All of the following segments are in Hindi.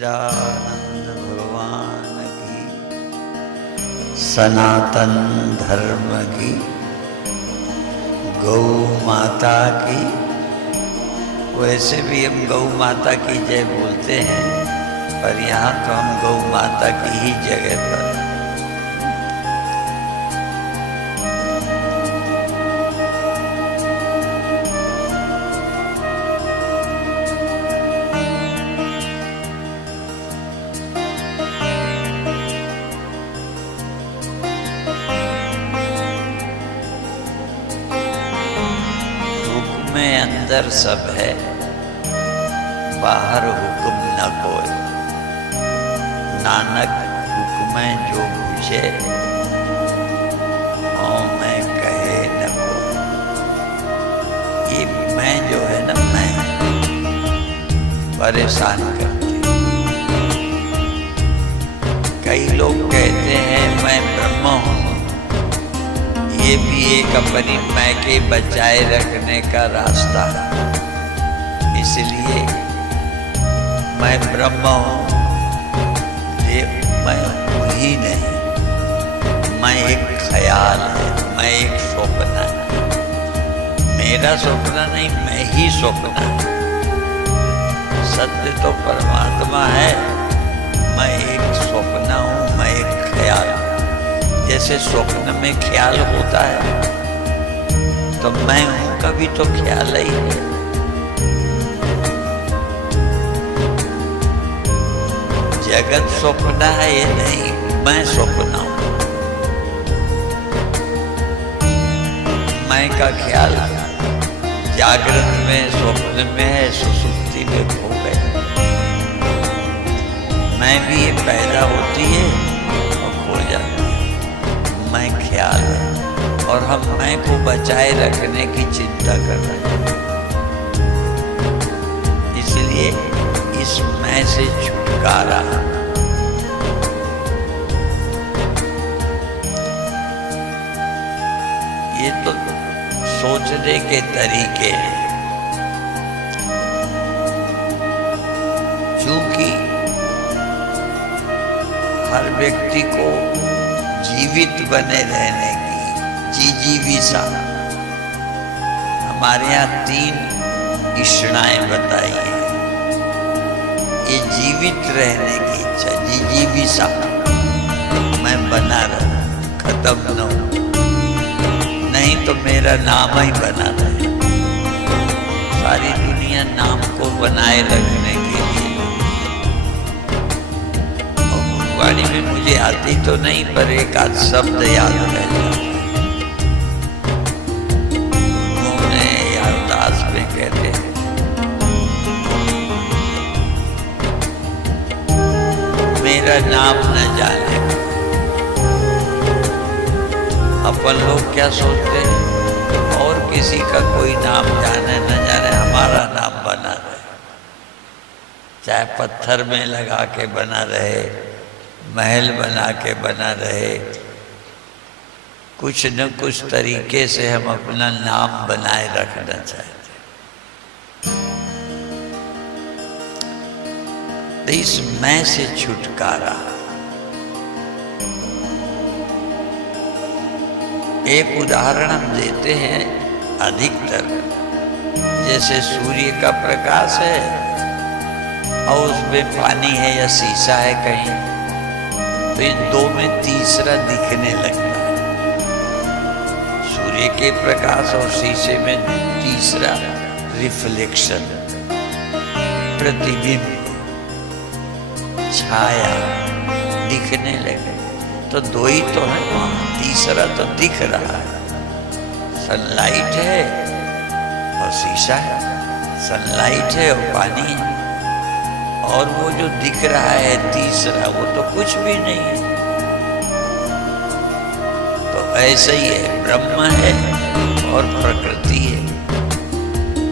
सच्चिदानंद भगवान की, सनातन धर्म की, गौ माता की। वैसे भी हम गौ माता की जय बोलते हैं, पर यहाँ तो हम गौ माता की ही जगह पर में अंदर सब है, बाहर हुक्म न कोई। नानक हुक्म जो पूछे, हाँ मैं कहे न कोई। ये मैं जो है ना, मैं परेशान करती। कई लोग कहते हैं मैं ब्रह्म हूँ। ये भी एक अपनी मैं के बचाए रखने का रास्ता है। इसलिए मैं ब्रह्म हूँ, ये मैं हूँ ही नहीं। मैं एक ख्याल है, मैं एक स्वप्न है। मेरा स्वप्न नहीं, मैं ही स्वप्न है। सत्य तो परमात्मा है, मैं एक स्वप्न हूँ, मैं एक ख्याल हूँ। जैसे स्वप्न में ख्याल होता है, तो मैं हूं कभी तो ख्याल ही है। जगत स्वप्न है ये नहीं, मैं स्वप्न हूं। मैं का ख्याल जागृत में, स्वप्न में है, सुसुप्ति में खो गए। मैं भी ये पैदा होती है और खो जाती है। मैं ख्याल है और हम मैं को बचाए रखने की चिंता कर रहे हैं। इसलिए इस मैं से छुटकारा, ये तो सोचने के तरीके हैं। क्योंकि हर व्यक्ति को जीवित बने रहने की जिजीविषा, हमारे यहाँ 3 इच्छाएं बताई हैं। ये जीवित रहने की इच्छा, जिजीविषा, मैं बना रहूं, खत्म न हो, नहीं तो मेरा नाम ही बना रहे। सारी दुनिया नाम को बनाए रखने के लिए, वाणी में मुझे आती तो नहीं, पर एक आध शब्द याद रह जाता। उन्होंने याददाश्त में कहते हैं, मेरा नाम न जाने। अपन लोग क्या सोचते हैं, और किसी का कोई नाम जाने न जाने, हमारा नाम बना रहे। चाहे पत्थर में लगा के बना रहे, महल बना के बना रहे, कुछ न कुछ तरीके से हम अपना नाम बनाए रखना चाहते। तो इस मैं से छुटकारा, एक उदाहरण हम देते हैं अधिकतर। जैसे सूर्य का प्रकाश है और उसमें पानी है या शीशा है कहीं, तो इन 2 में तीसरा दिखने लगता है। सूर्य के प्रकाश और शीशे में तीसरा रिफ्लेक्शन, प्रतिबिंब, छाया दिखने लगे। तो 2 ही तो है वहां, तीसरा तो दिख रहा है। सनलाइट है और शीशा है, सनलाइट है और पानी है, और वो जो दिख रहा है तीसरा, वो तो कुछ भी नहीं है। तो ऐसा ही है, ब्रह्म है और प्रकृति है।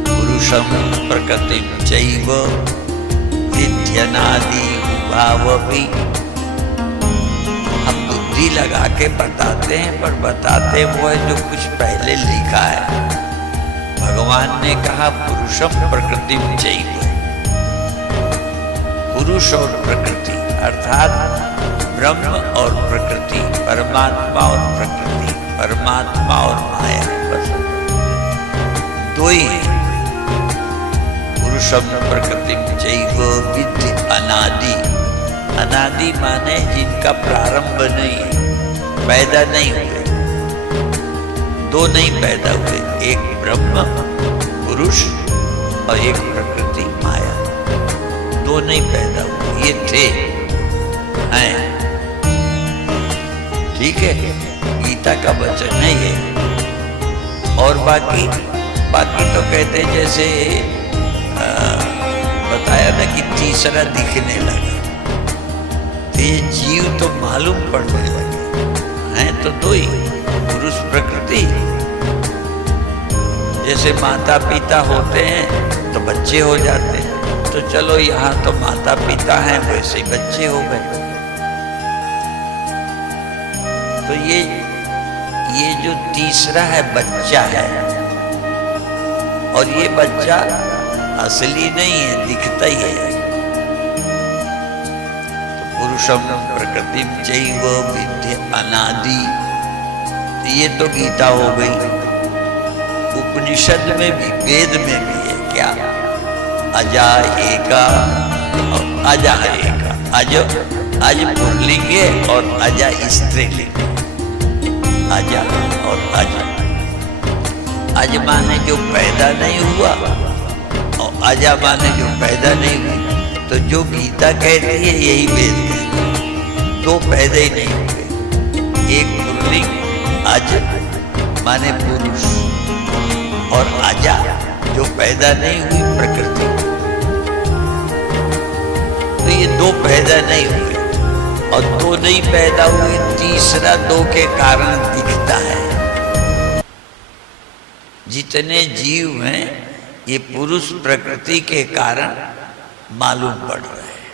पुरुषम प्रकृति चैव विद्यनादि उभावपि। हम बुद्धि लगा के बताते हैं, पर बताते वो है जो कुछ पहले लिखा है। भगवान ने कहा पुरुषम प्रकृति चैव, पुरुष और प्रकृति अर्थात ब्रह्म और प्रकृति, परमात्मा और प्रकृति, परमात्मा और माया, बस दो ही है। पुरुषम प्रकृति चैव विद्धि अनादि। अनादि माने जिनका प्रारंभ नहीं है, पैदा नहीं हुए। दो नहीं पैदा हुए, एक ब्रह्म पुरुष और एक प्रकृति माया, दो नहीं पैदा हुए, ये थे हैं। ठीक है, गीता का वचन है ये। और बाकी तो कहते हैं जैसे बताया ना कि तीसरा दिखने लगा, तो ये जीव तो मालूम पड़ने लगे हैं। तो दो ही, पुरुष प्रकृति। जैसे माता पिता होते हैं तो बच्चे हो जाते हैं, तो चलो यहाँ तो माता पिता हैं, वैसे ही बच्चे हो गए। तो ये जो तीसरा है बच्चा है, और ये बच्चा असली नहीं है, दिखता ही है। तो पुरुषम प्रकृति चैव विद्धि अनादि, तो ये तो गीता हो गई। उपनिषद में भी, वेद में भी है क्या? अजा एका और अजा एका। अज पुल्लिंग है और अजा स्त्रीलिंग। अजा और अज। अज माने जो पैदा नहीं हुआ और अजा माने जो पैदा नहीं हुई। तो जो गीता कहती है यही वेद कहती है, दो पैदा ही नहीं हुए। एक पुल्लिंग अज माने पुरुष, और अजा जो पैदा नहीं हुई प्रकृति। तो ये दो पैदा नहीं हुए, और दो नहीं पैदा हुए, तीसरा दो के कारण दिखता है। जितने जीव हैं ये पुरुष प्रकृति के कारण मालूम पड़ रहे हैं,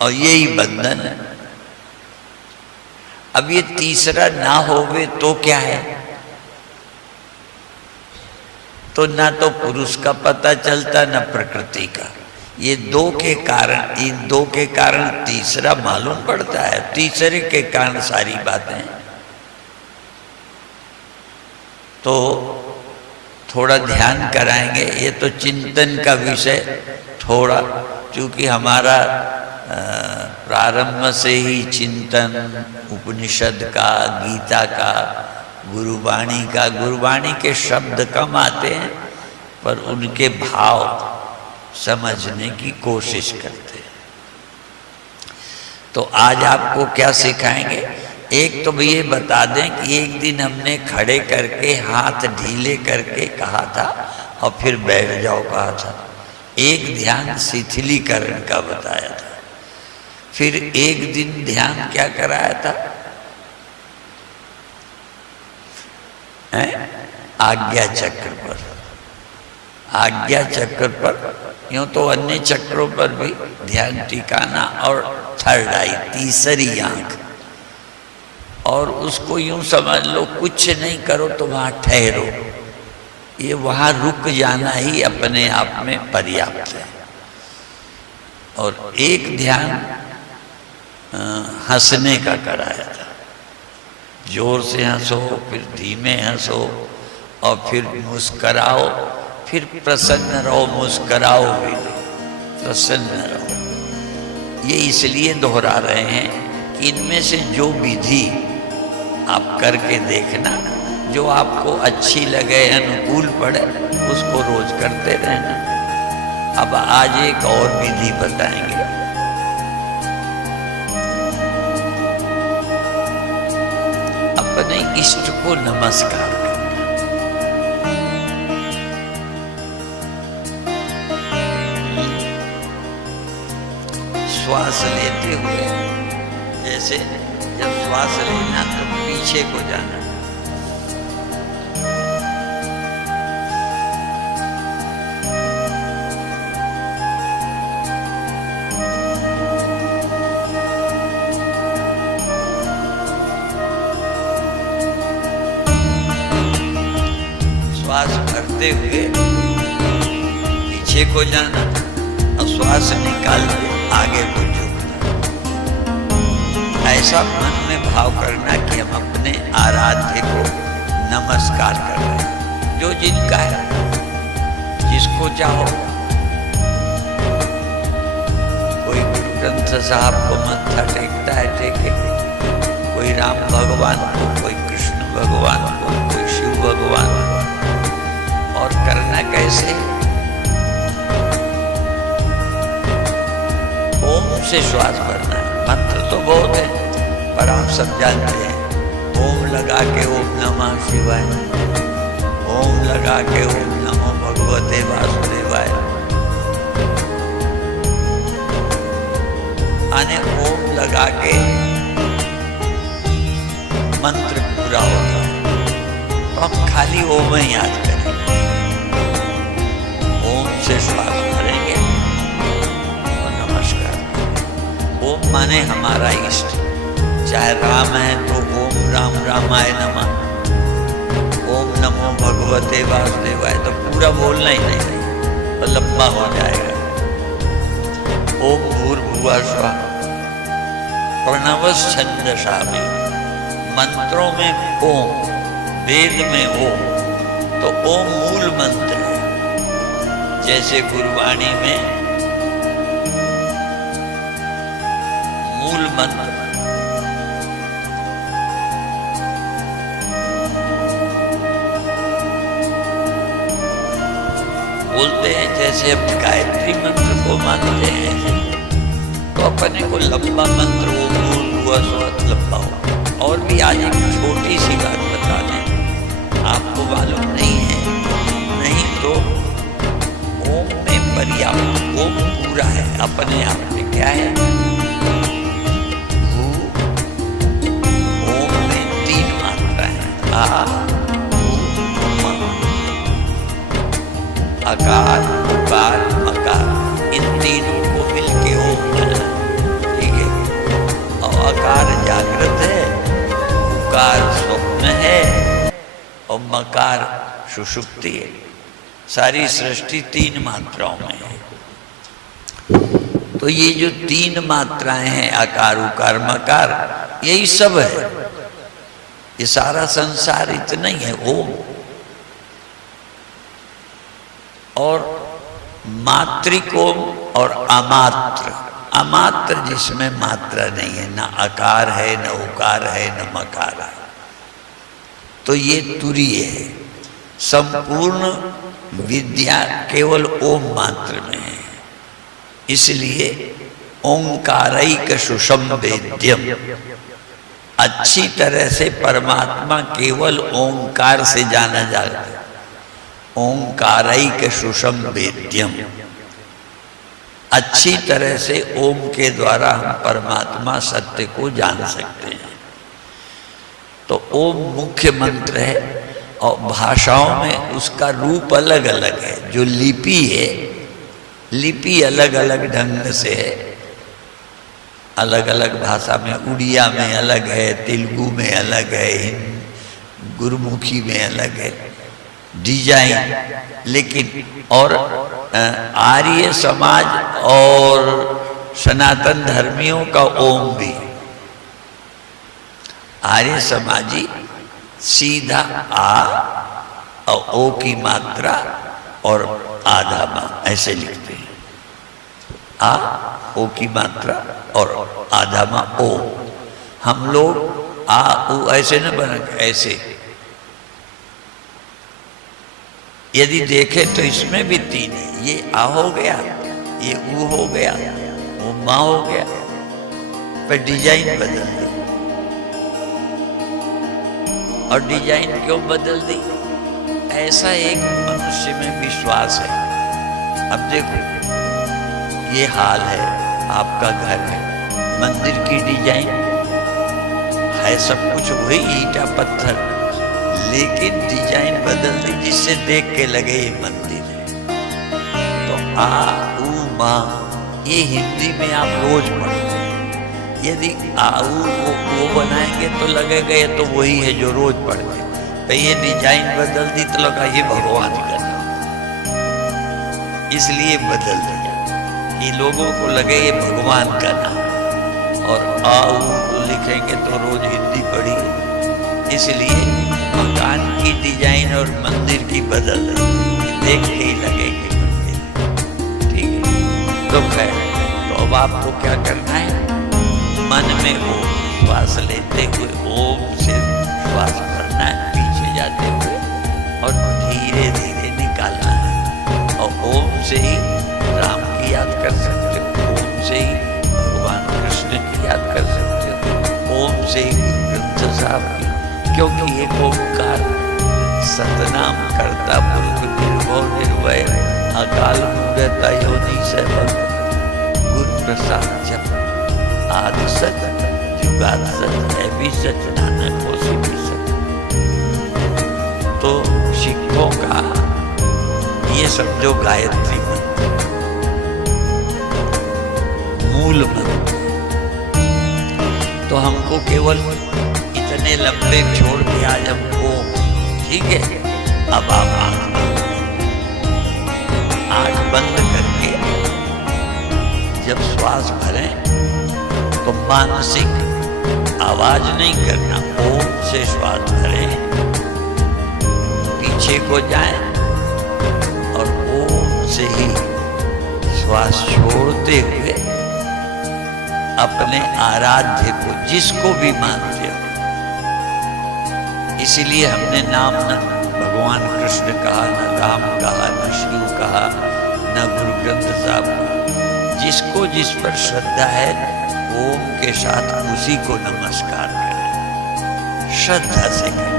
और यही बंधन है। अब ये तीसरा ना होवे तो क्या है? तो ना तो पुरुष का पता चलता, ना प्रकृति का। ये दो के कारण, इन दो के कारण तीसरा मालूम पड़ता है। तीसरे के कारण सारी बातें। तो थोड़ा ध्यान कराएंगे, ये तो चिंतन का विषय थोड़ा, क्योंकि हमारा प्रारंभ से ही चिंतन उपनिषद का, गीता का, गुरुवाणी का। गुरुवाणी के शब्द कम आते हैं, पर उनके भाव समझने की कोशिश करते हैं। तो आज आपको क्या सिखाएंगे? एक तो ये बता दें कि एक दिन हमने खड़े करके हाथ ढीले करके कहा था, और फिर बैठ जाओ कहा था। एक ध्यान शिथिलीकरण का बताया था। फिर एक दिन ध्यान क्या कराया था? आज्ञा चक्र पर। आज्ञा चक्र पर, यूं तो अन्य चक्रों पर भी ध्यान टिकाना, और थर्ड आई, तीसरी आंख। और उसको यूं समझ लो, कुछ नहीं करो तो वहां ठहरो। ये वहां रुक जाना ही अपने आप में पर्याप्त है। और एक ध्यान हंसने का कराया था। जोर से हंसो, फिर धीमे हंसो, और फिर मुस्कराओ, फिर प्रसन्न रहो, मुस्कराओ भी, प्रसन्न रहो। ये इसलिए दोहरा रहे हैं कि इनमें से जो विधि आप करके देखना, जो आपको अच्छी लगे, अनुकूल पड़े, उसको रोज करते रहना। अब आज एक और विधि बताएंगे। अपने इष्ट को नमस्कार करना। श्वास लेते हुए, जैसे जब श्वास लेना तो पीछे को जाना। श्वास भरते हुए पीछे को जाना, और श्वास निकालते आगे को झुकना। ऐसा मन में भाव करना कि हम अपने आराध्य को नमस्कार कर रहे हैं, जो जिनका है, जिसको चाहो। कोई गुरु ग्रंथ साहब को मत्था टेकता है, टेके। कोई राम भगवान को, कोई कृष्ण भगवान को, कोई शिव भगवान को। और करना कैसे? ओम से श्वास भरना है। मंत्र तो बहुत है, पर आप सब जानते हैं। ओम लगा के ओम नमः शिवाय, ओम लगा के ओम नमो भगवते वासुदेवाय, आने ओम लगा के मंत्र पूरा होगा। तो हम खाली ओम ही याद करेंगे, ओम से श्वास भरेंगे और नमस्कार। ओम माने हमारा इष्ट, चाहे राम है तो ओम राम रामाय नमः, ओम नमो भगवते वासुदेवाय, तो पूरा बोलना ही नहीं तो लंबा हो जाएगा। ओम भूर्भुवः स्वः प्रणवः छंदसामि, मंत्रों में ओम, वेद में ओम, तो ओम मूल मंत्र है। जैसे गुरुवाणी में मूल मंत्र बोलते हैं, जैसे हम गायत्री मंत्र को मानते हैं, तो अपने को लंबा मंत्र ओम भूर्भुवः स्वः लंबा हो। और भी आज एक छोटी सी बात बता दें, आपको मालूम नहीं है, नहीं तो ओम में पर्याप्त, ओम पूरा है अपने आप में। क्या है? भू, ओम में 3 मात्रा है, आ, भू, म। अकार, उकार, मकार, इन तीनों को मिलके ओम बना, ठीक है। और अकार जागृत है, उकार स्वप्न है और मकार सुषुप्ति है। सारी सृष्टि 3 मात्राओं में है। तो ये जो 3 मात्राएं हैं, आकार उकार मकार, यही सब है। ये सारा संसार इतना ही है, ओम। और मात्रिक ओम और अमात्र, अमात्र जिसमें मात्रा नहीं है, ना आकार है, न उकार है, न मकार है, तो ये तुरीय है। संपूर्ण विद्या केवल ओम मात्र में है। इसलिए ओंकारैक सुसंवेद्यम, अच्छी तरह से परमात्मा केवल ओंकार से जाना जाता है। ओंकारैक सुसंवेद्यम, अच्छी तरह से ओम के द्वारा हम परमात्मा सत्य को जान सकते हैं। तो ओम मुख्य मंत्र है और भाषाओं में उसका रूप अलग अलग है। जो लिपि है, लिपि अलग अलग ढंग से है, अलग अलग भाषा में। उड़िया में अलग है, तेलुगु में अलग है, गुरुमुखी में अलग है डिजाइन। लेकिन और आर्य समाज और सनातन धर्मियों का ओम भी, आर्य समाजी सीधा आ और ओ की मात्रा और आधा मा ऐसे लिखते हैं। आ ओ की मात्रा और आधा मा ओ। हम लोग आ उ ऐसे न बना, ऐसे। यदि देखें तो इसमें भी 3 है। ये आ हो गया, ये ऊ हो गया, वो मा हो गया, पर डिजाइन बदल दी। और डिजाइन क्यों बदल दी? ऐसा एक मनुष्य में विश्वास है। अब देखो, ये हाल है, आपका घर है, मंदिर की डिजाइन है, सब कुछ वही ईंटा पत्थर, लेकिन डिजाइन बदल दी जिससे देख के लगे ये मंदिर है। तो आ ऊ मा ये हिंदी में आप रोज पढ़ते हैं। यदि आऊ वो बनाएंगे तो लगेगा ये तो वही है जो रोज पढ़ते हैं। तो ये डिजाइन बदल दी तो लगा ये भगवान का नाम, इसलिए बदल दिया। ये लोगों को लगे ये भगवान का नाम, और आओ तो लिखेंगे तो रोज हिंदी पढ़ी, इसलिए मकान की डिजाइन और मंदिर की बदल रही, देख के ही लगेगी मंदिर। ठीक है, तो खैर, तो अब आपको क्या करना है, मन में ओम श्वास लेते हुए ओम से श्वास भरना है पीछे जाते हुए, और धीरे धीरे निकालना है। और ओम से ही राम की याद कर सकते हो, ओम से ही भगवान कृष्ण की याद कर सकते हो, ओम से ही गुरु ग्रंथ साहब की, क्योंकि एक ओंकार सतनाम करता पुरख निर्भव निर्भय अकाल मूरत अयोनि सेवक गुरु प्रसाद जप आदि सच जुगाद सच है भी सच नानक होसी भी सच। तो सिखों का ये समझो गायत्री मंत्र मूल मंत्र, तो हमको केवल इतने लंबे छोड़ के आज हमको, ठीक है, अब आप आंख बंद करके जब श्वास भरें तो मानसिक आवाज नहीं करना, ओम से श्वास भरें, पीछे को जाएं और ओम से ही श्वास छोड़ते हुए अपने आराध्य को, जिसको भी मानते हो, इसीलिए हमने नाम न भगवान कृष्ण कहा, न राम कहा, न शिव कहा, न गुरु ग्रंथ साहब कहा, जिसको जिस पर श्रद्धा है ओम के साथ उसी को नमस्कार करें, श्रद्धा से करें।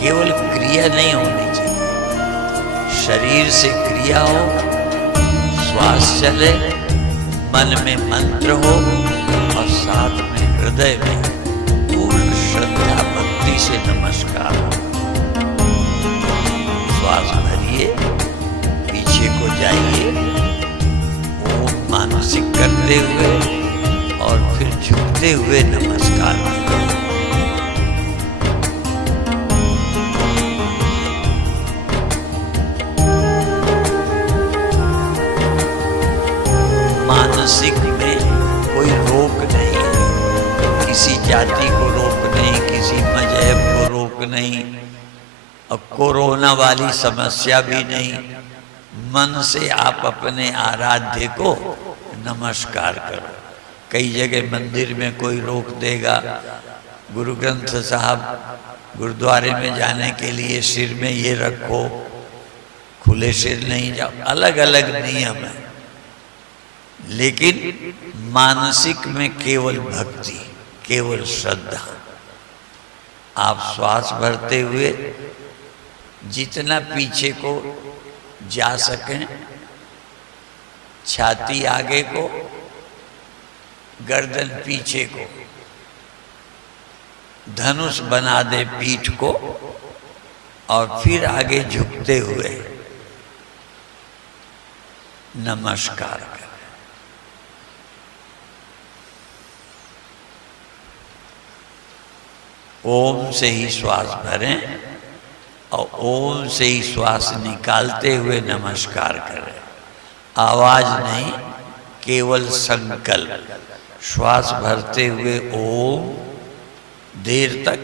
केवल क्रिया नहीं होनी चाहिए, शरीर से क्रिया हो, श्वास चले, मन में मंत्र हो, और साथ में हृदय में पूर्ण श्रद्धा भक्ति से नमस्कार हो। श्वास भरिए, पीछे को जाइए, ओम मानसिक करते हुए और फिर झुकते हुए नमस्कार करें। मानसिक में कोई रोक नहीं है, किसी जाति को रोक नहीं, किसी मजहब को रोक नहीं, और कोरोना वाली समस्या भी नहीं। मन से आप अपने आराध्य को नमस्कार करो। कई जगह मंदिर में कोई रोक देगा, गुरु ग्रंथ साहब गुरुद्वारे में जाने के लिए सिर में ये रखो, खुले सिर नहीं जाओ, अलग अलग नियम है, लेकिन मानसिक में केवल भक्ति, केवल श्रद्धा। आप श्वास भरते हुए जितना पीछे को जा सकें, छाती आगे को, गर्दन पीछे को, धनुष बना दे पीठ को, और फिर आगे झुकते हुए नमस्कार करें। ओम से ही श्वास भरें और ओम से ही श्वास निकालते हुए नमस्कार करें। आवाज नहीं, केवल संकल्प। श्वास भरते हुए ओम देर तक,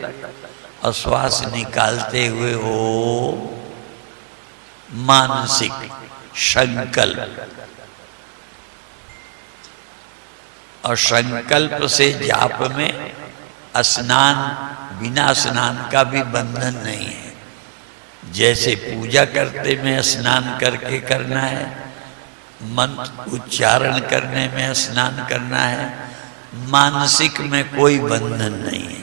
और श्वास निकालते हुए ओम मानसिक संकल्प। और संकल्प से जाप में स्नान, बिना स्नान का भी बंधन नहीं है। जैसे पूजा करते में स्नान करके करना है, मंत्र उच्चारण करने में स्नान करना है, मानसिक में कोई बंधन नहीं है।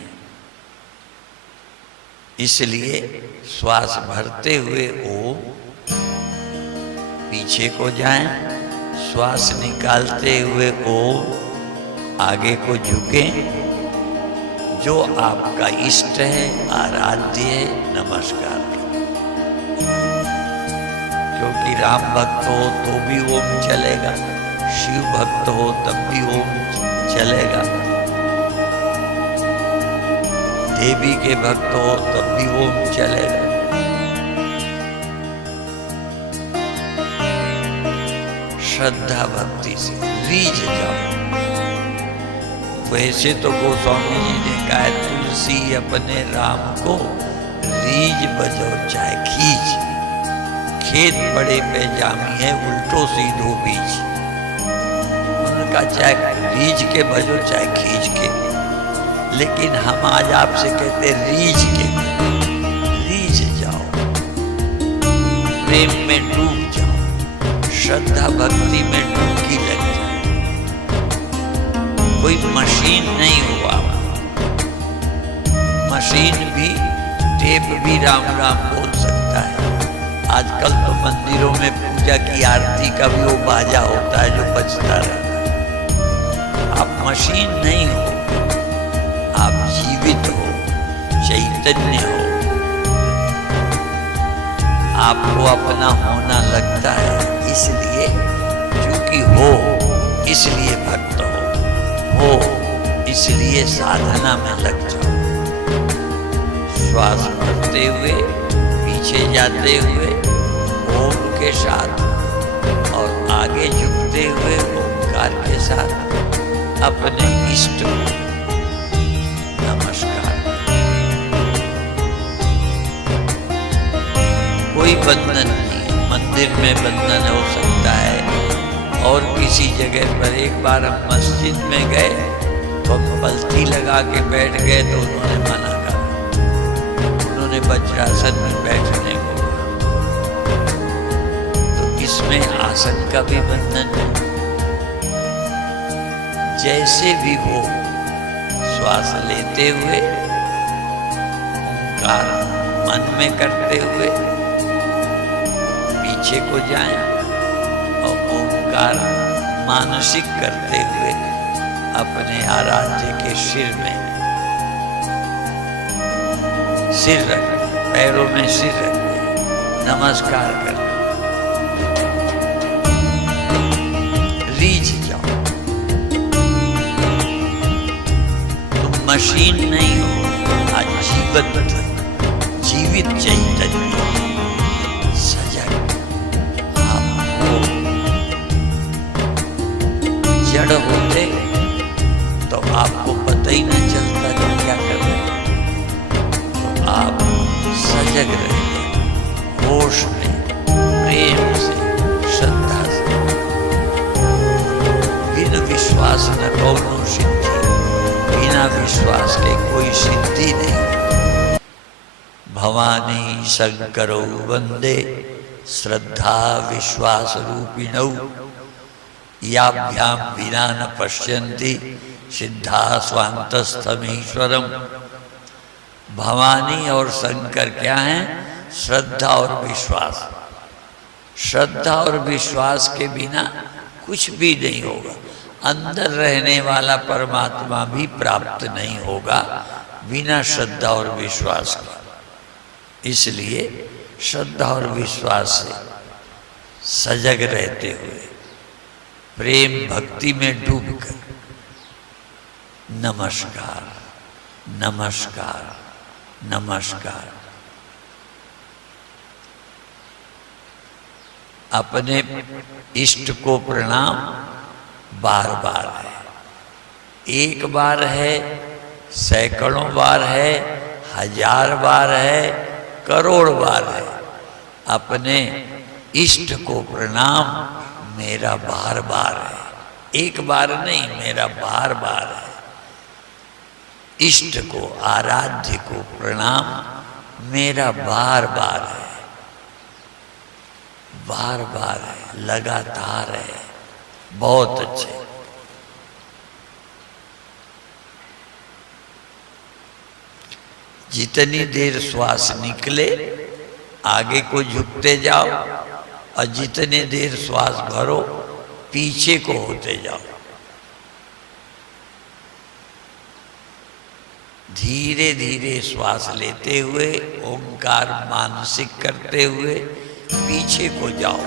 इसलिए श्वास भरते हुए ओम, पीछे को जाएं, श्वास निकालते हुए ओम आगे को झुकें। जो आपका इष्ट है, आराध्य है, नमस्कार करें। क्योंकि राम भक्त हो तो भी ओम चलेगा, शिव भक्त हो तब भी ओम चलेगा, देवी के भक्त हो तब भी ओम चलेगा। श्रद्धा भक्ति से रीझ जाओ। वैसे तो गोस्वामी जी ने कहा है, तुलसी अपने राम को रीझ बजो चाहे खींच, खेत बड़े पे जामी है उल्टो सीधो बीज। उनका चाहे रीझ के बजो चाहे खींच के, लेकिन हम आज आपसे कहते रीझ के, रीझ जाओ, प्रेम में डूब जाओ, श्रद्धा भक्ति में डुबकी लग जाए। कोई मशीन नहीं हुआ, मशीन भी टेप भी राम राम बोल सकता है। आजकल तो मंदिरों में पूजा की आरती का भी वो बाजा होता है जो बजता रहता है। आप मशीन नहीं हो, आप जीवित हो, चैतन्य हो। आपको अपना होना लगता है, इसलिए क्योंकि हो इसलिए भक्त हो इसलिए साधना में लग जाओ। श्वास भरते हुए पीछे जाते हुए ओम के साथ और आगे झुकते हुए ओंकार के साथ अपने इष्ट को नमस्कार। कोई बंधन नहीं, मंदिर में बंधन हो सकता है और किसी जगह पर। एक बार हम मस्जिद में गए तो पलथी लगा के बैठ गए तो उन्होंने मना करा, उन्होंने वज्रासन में बैठने को। तो इसमें आसन का भी बंधन है। जैसे भी हो, श्वास लेते हुए ओंकार मन में करते हुए पीछे को जाएं और ओंकार मानसिक करते हुए अपने आराध्य के सिर में सिर रख, पैरों में सिर रख, नमस्कार कर, रीझ जाओ। तुम मशीन नहीं हो, आज जीवित चैतन्य सजग आप हो। जड़ होते तो आपको पता ही नहीं चलता कि क्या कर रहे हैं। तो आप सजग रहे, होश में, प्रेम से, श्रद्धा से। बिना विश्वास न कौनो सिद्धि, बिना विश्वास के कोई सिद्धि नहीं। भवानी शंकरौ वंदे श्रद्धा विश्वास रूपिणौ, याभ्याम विना न पश्यन्ति सिद्धा स्वांतस्थमीश्वरम। भवानी और शंकर क्या हैं? श्रद्धा और विश्वास। श्रद्धा और विश्वास के बिना कुछ भी नहीं होगा। अंदर रहने वाला परमात्मा भी प्राप्त नहीं होगा बिना श्रद्धा और विश्वास के। इसलिए श्रद्धा और विश्वास से सजग रहते हुए प्रेम भक्ति में डूबकर नमस्कार नमस्कार नमस्कार। अपने इष्ट को प्रणाम बार बार है, एक बार है, सैकड़ों बार है, 1000 बार है, करोड़ बार है। अपने इष्ट को प्रणाम मेरा बार बार है, एक बार नहीं, मेरा बार बार है। इष्ट को, आराध्य को प्रणाम मेरा बार बार है, बार बार है, लगातार है। बहुत अच्छे। जितनी देर श्वास निकले आगे को झुकते जाओ और जितने देर श्वास भरो पीछे को होते जाओ। धीरे धीरे श्वास लेते हुए ओंकार मानसिक करते हुए पीछे को जाओ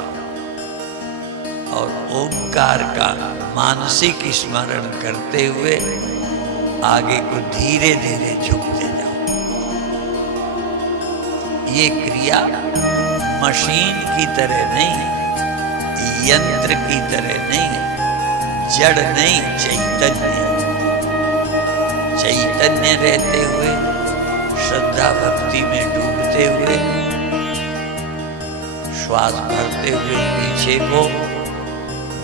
और ओंकार का मानसिक स्मरण करते हुए आगे को धीरे धीरे झुकते जाओ। ये क्रिया मशीन की तरह नहीं, यंत्र की तरह नहीं, जड़ नहीं, चैतन्य। चैतन्य रहते हुए, श्रद्धा भक्ति में डूबते हुए, श्वास भरते हुए पीछे को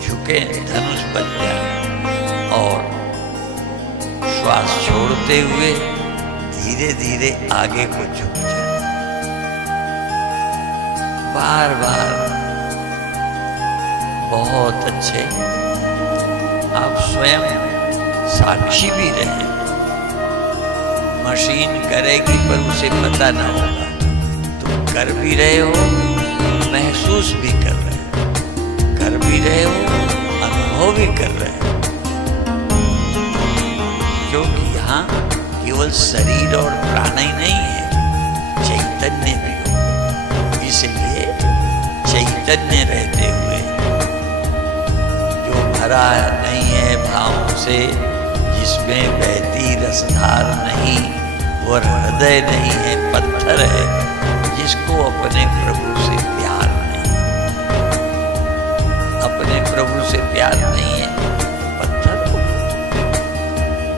झुके, धनुष बन जाए, और श्वास छोड़ते हुए धीरे धीरे आगे को झुक जाए। बार बार बहुत अच्छे। आप स्वयं साक्षी भी रहे। मशीन करेगी पर उसे पता ना होगा, तुम कर भी रहे हो, महसूस भी कर रहे हो, कर भी रहे हो, अनुभव भी कर रहे हो। क्योंकि यहाँ केवल शरीर और प्राण ही नहीं है, चैतन्य भी हो। इसलिए चैतन्य रहते हुए, जो भरा नहीं है भावों से, जिसमें बहती रसधार नहीं, वो हृदय नहीं है, पत्थर है, जिसको अपने प्रभु से प्यार नहीं, अपने प्रभु से प्यार नहीं है, पत्थर हो।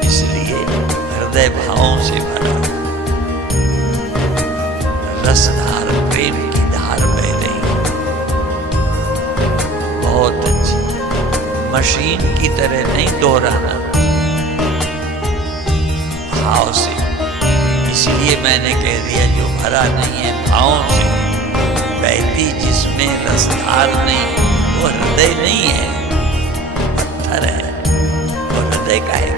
इसलिए हृदय भावों से भरा, रसधार प्रेम की धार बह रही है। बहुत अच्छी। मशीन की तरह नहीं दोहराना, भाव से। इसलिए मैंने कह दिया, जो भरा नहीं है भावों से, बहती जिसमें रसधार नहीं, वो हृदय नहीं है, पत्थर है। वो हृदय का है,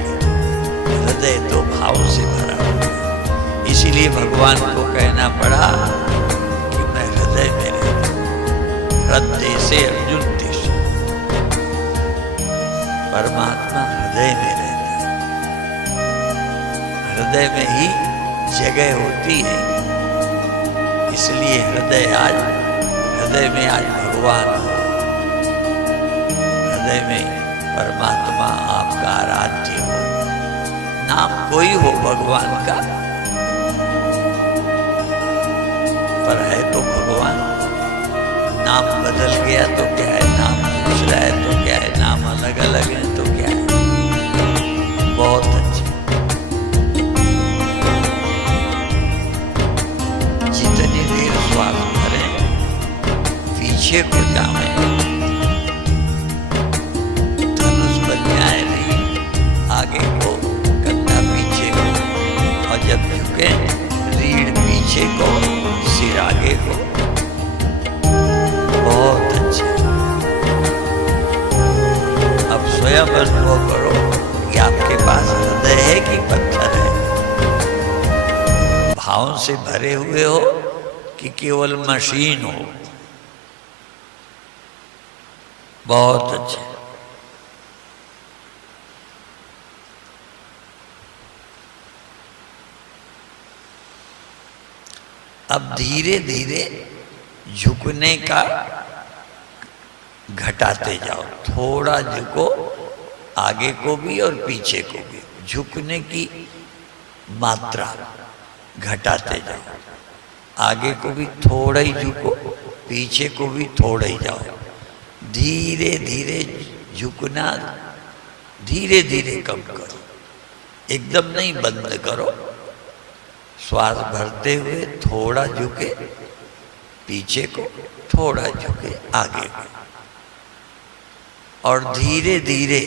हृदय तो भाव से भरा हुआ है। इसीलिए भगवान को कहना पड़ा कि मैं हृदय में रहता हूं। हृदय से अर्जुन देश, परमात्मा हृदय में रहता है। हृदय में ही जगह होती है। इसलिए हृदय में आज भगवान हो, हृदय में परमात्मा आपका आराध्य हो। नाम कोई हो भगवान का, पर है तो भगवान। नाम बदल गया तो क्या है, नाम दूसरा है तो क्या है, नाम अलग अलग है तो क्या है। बहुत अच्छे। जितनी देर श्वास भरें, पीछे को जाएं, धनुष बन जाए, आगे को, कंधा पीछे को, और जब झुके रीढ़ पीछे को, सिर आगे को। बहुत अच्छे। अब स्वयं अनुभव करो कि आपके पास हृदय है कि पत्थर है। भावों से भरे हुए हो कि केवल मशीन हो। बहुत अच्छे। अब धीरे धीरे झुकने का घटाते जाओ। थोड़ा झुको, आगे को भी और पीछे को भी। झुकने की मात्रा घटाते जाओ। आगे को भी थोड़ा ही झुको, पीछे को भी थोड़ा ही जाओ। धीरे धीरे झुकना, धीरे धीरे कम करो, एकदम नहीं बंद करो। श्वास भरते हुए थोड़ा झुके पीछे को, थोड़ा झुके आगे को, और धीरे धीरे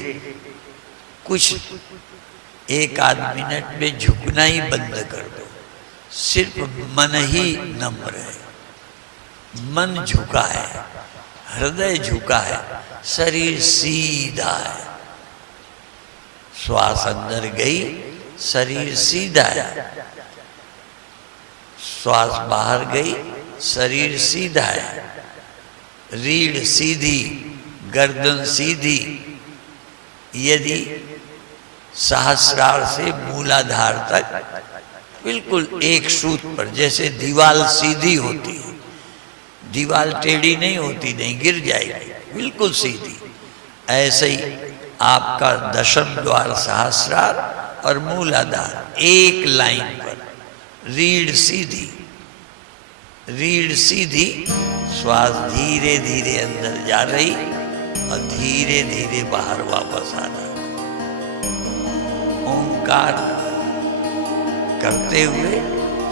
कुछ 1 आध मिनट में झुकना ही बंद कर दो। सिर्फ मन ही नम्र है, मन झुका है, हृदय झुका है, शरीर सीधा है। श्वास अंदर गई, शरीर सीधा है। श्वास बाहर गई, शरीर सीधा है। रीढ़ सीधी, गर्दन सीधी। यदि सहस्रार से मूलाधार तक बिल्कुल एक सूत पर, जैसे दीवार सीधी होती है, दीवार टेढ़ी नहीं होती, नहीं गिर जाएगी, बिल्कुल सीधी। ऐसे ही आपका दशम द्वार सहस्रार और मूलाधार एक लाइन पर, रीढ़ सीधी, रीढ़ सीधी। श्वास धीरे धीरे अंदर जा रही, और धीरे धीरे बाहर वापस आना। ओंकार करते हुए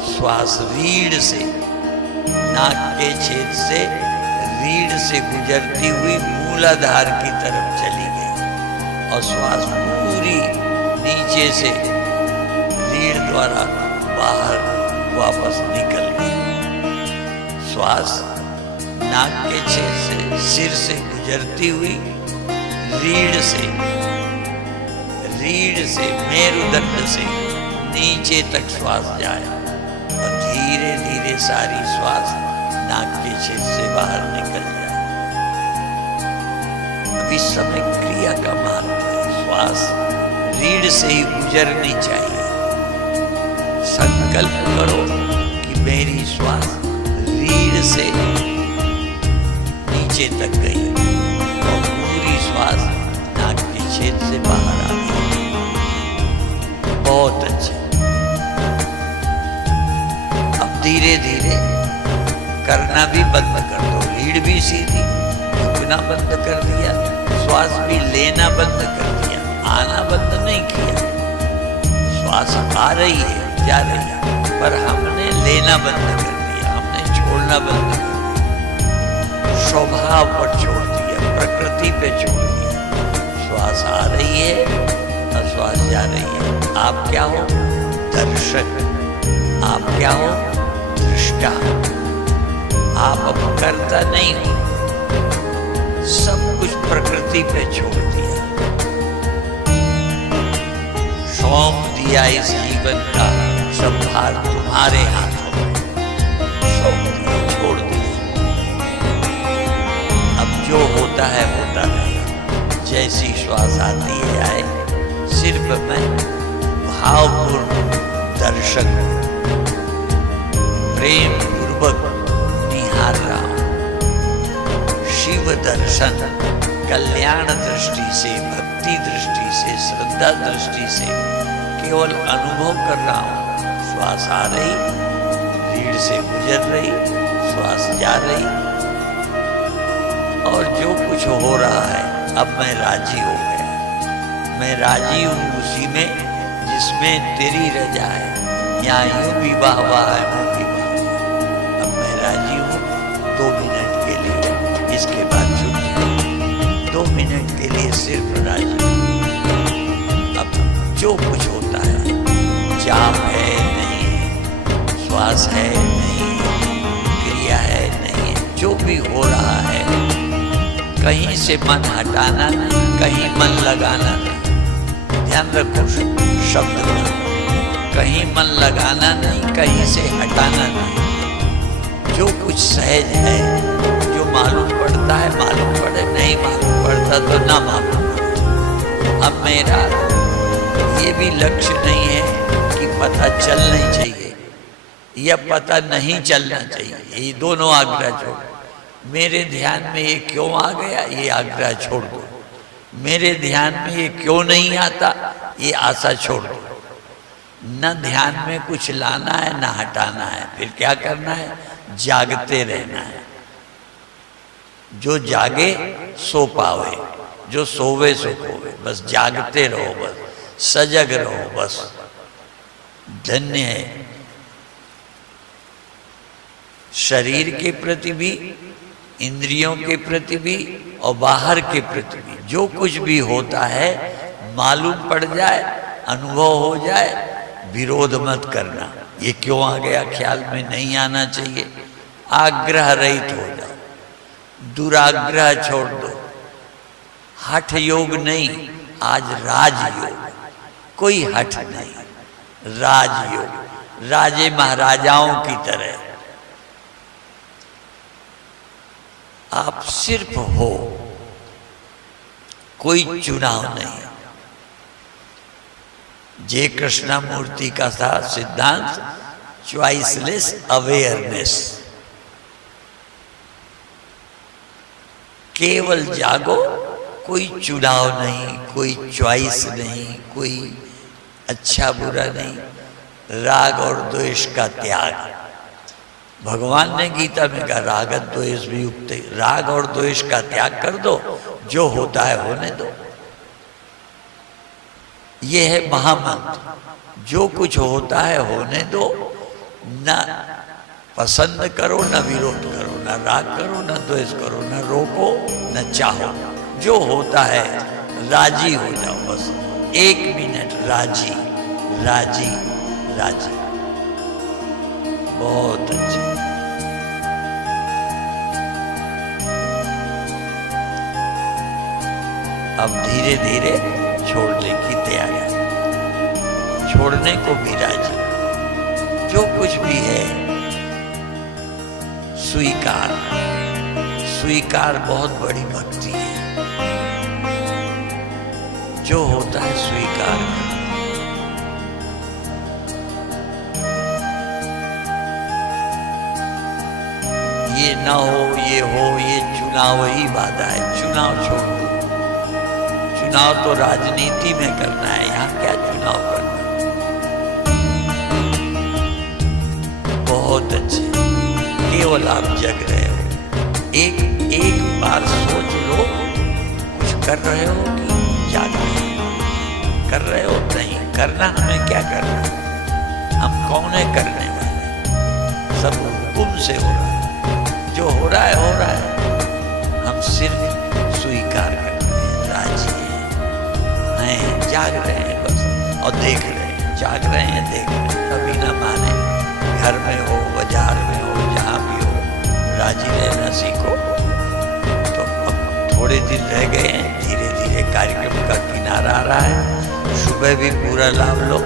श्वास रीढ़ से, नाक के छेद से रीढ़ से गुजरती हुई मूलाधार की तरफ चली गई और श्वास पूरी नीचे से रीढ़ द्वारा बाहर वापस निकल गई। श्वास नाक के छेद से सिर से गुजरती हुई रीढ़ से मेरुदंड से नीचे तक श्वास जाए और धीरे धीरे सारी श्वास नाक के छेद से बाहर निकल जाए। अब इस समय क्रिया का महत्व है। श्वास रीढ़ से ही गुजरनी चाहिए। संकल्प करो कि मेरी श्वास रीढ़ से नीचे तक गई और पूरी श्वास नाक के छेद से बाहर आ गई। बहुत अच्छे। अब धीरे धीरे करना भी बंद कर दो। रीढ़ भी सीधी, झुकना बंद कर दिया, श्वास भी लेना बंद कर दिया, आना बंद नहीं किया। श्वास आ रही है, जा रही है, पर हमने लेना बंद कर दिया, हमने छोड़ना बंद कर दिया, स्वभाव पर छोड़ दिया, प्रकृति पे छोड़ दिया। श्वास आ रही है और श्वास जा रही है। आप क्या हो? दर्शक। आप क्या हो? दृष्टा। आप अब करता नहीं हो, सब कुछ प्रकृति पे छोड़ दिया, सौंप दिया इस जीवन का सब भार तुम्हारे हाथों में, सौंप दिया, छोड़ दिया। अब जो होता है होता रहेगा। जैसी श्वास आती है आए, सिर्फ मैं भावपूर्ण दर्शक प्रेम पूर्वक निहार रहा हूं। शिव दर्शन कल्याण दृष्टि से, भक्ति दृष्टि से, श्रद्धा दृष्टि से केवल अनुभव कर रहा हूं। श्वास आ रही, रीढ़ से गुजर रही, श्वास जा रही, और जो कुछ हो रहा है अब मैं राजी हो गया। मैं राजी हूं उसी में जिसमें तेरी रजा है। यहाँ यूं भी वाह वाह है, मैं भी वाह। अब मैं राजी हूँ 2 मिनट के लिए, इसके बाद छूट जाए। 2 मिनट के लिए सिर्फ राजी हूँ। अब जो कुछ होता है, जाप है नहीं है, श्वास है नहीं है, क्रिया है नहीं है, जो भी हो रहा है, कहीं से मन हटाना नहीं, कहीं मन लगाना नहीं। ध्यान रखो शब्द में, कहीं मन लगाना नहीं, कहीं से हटाना नहीं। जो कुछ सहज है, जो मालूम पड़ता है मालूम पड़े, नहीं मालूम पड़ता तो ना मालूम पड़े। अब मेरा ये भी लक्ष्य नहीं है कि पता चलना चाहिए या पता नहीं चलना चाहिए, ये दोनों आग्रह छोड़। मेरे ध्यान में ये क्यों आ गया, ये आग्रह छोड़ दो। मेरे ध्यान में ये क्यों नहीं आता, ये आशा छोड़ दो। न ध्यान में कुछ लाना है न हटाना है, फिर क्या करना है? जागते रहना है। जो जागे सो पावे, जो सोवे सो खोवे। बस जागते रहो, बस सजग रहो, बस। धन्य है शरीर के प्रति भी, इंद्रियों के प्रति भी और बाहर के प्रति भी। जो कुछ भी होता है मालूम पड़ जाए, अनुभव हो जाए, विरोध मत करना। ये क्यों आ गया ख्याल में नहीं आना चाहिए। आग्रह रहित हो जाओ, दुराग्रह छोड़ दो। हठ योग नहीं, आज राजयोग। कोई हठ नहीं, राजयोग। राजे महाराजाओं की तरह आप सिर्फ हो, कोई चुनाव नहीं। जय कृष्णमूर्ति का था सिद्धांत, चॉइसलेस अवेयरनेस। केवल जागो, कोई चुनाव नहीं, कोई चॉइस नहीं, कोई अच्छा बुरा नहीं। राग और द्वेष का त्याग। भगवान ने गीता में कहा राग द्वेष भी युक्त। राग और द्वेष का त्याग कर दो, जो होता है होने दो। ये है महामंत्र। जो कुछ होता है होने दो, न पसंद करो न विरोध करो, न राग करो न द्वेष करो, न रोको न चाहो। जो होता है राजी हो जाओ, बस 1 मिनट राजी राजी राजी। बहुत अच्छे। अब धीरे धीरे छोड़ने की तैयारी, छोड़ने को भी राजी। जो कुछ भी है स्वीकार। स्वीकार बहुत बड़ी भक्ति है। जो होता है स्वीकार। ये ना हो, ये हो, ये चुनाव ही बाधा है। चुनाव छोड़ दो। चुनाव तो राजनीति में करना है, यहाँ क्या चुनाव करना। बहुत अच्छे। केवल आप जग रहे हो। एक बार सोच लो, कुछ कर रहे हो कि जाग रहे हो? कर रहे हो? नहीं करना। हमें क्या करना? हम कौन है करने वाले? सब हुक्म से हो रहा है। जो हो रहा है हो रहा है। हम सिर्फ स्वीकार करते हैं, राजी हैं, जाग रहे हैं बस, और देख रहे हैं। जाग रहे हैं, देख रहे हैं। कभी ना माने। घर में हो, बाजार में हो, जहाँ भी हो, राजी रहना सीखो। तो अब थोड़े दिन रह गए हैं, धीरे धीरे कार्यक्रम का किनारा आ रहा है। सुबह भी पूरा लाभ लो,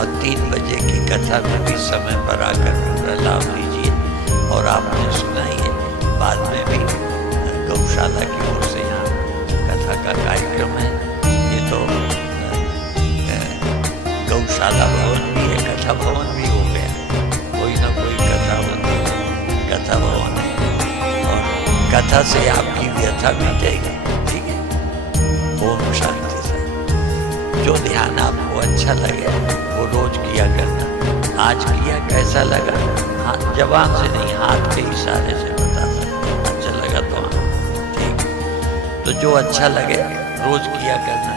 और 3 बजे की कथा में भी समय पर आकर पूरा लाभ लीजिए। और आपने सुना ही है, बाद में भी गौशाला की ओर से यहाँ कथा का कार्यक्रम है। ये तो गौशाला भवन भी है, कथा भवन भी हो गया। कोई ना कोई कथा भवन है, और कथा से आपकी व्यथा मिटेगी। ठीक है। ओम शांति से। जो ध्यान आपको अच्छा लगे वो रोज किया करना। आज किया, कैसा लगा? हाँ, जबान से नहीं, हाथ के इशारे से बता सकते। अच्छा लगा तो हाँ, ठीक। तो जो अच्छा लगे रोज किया करना।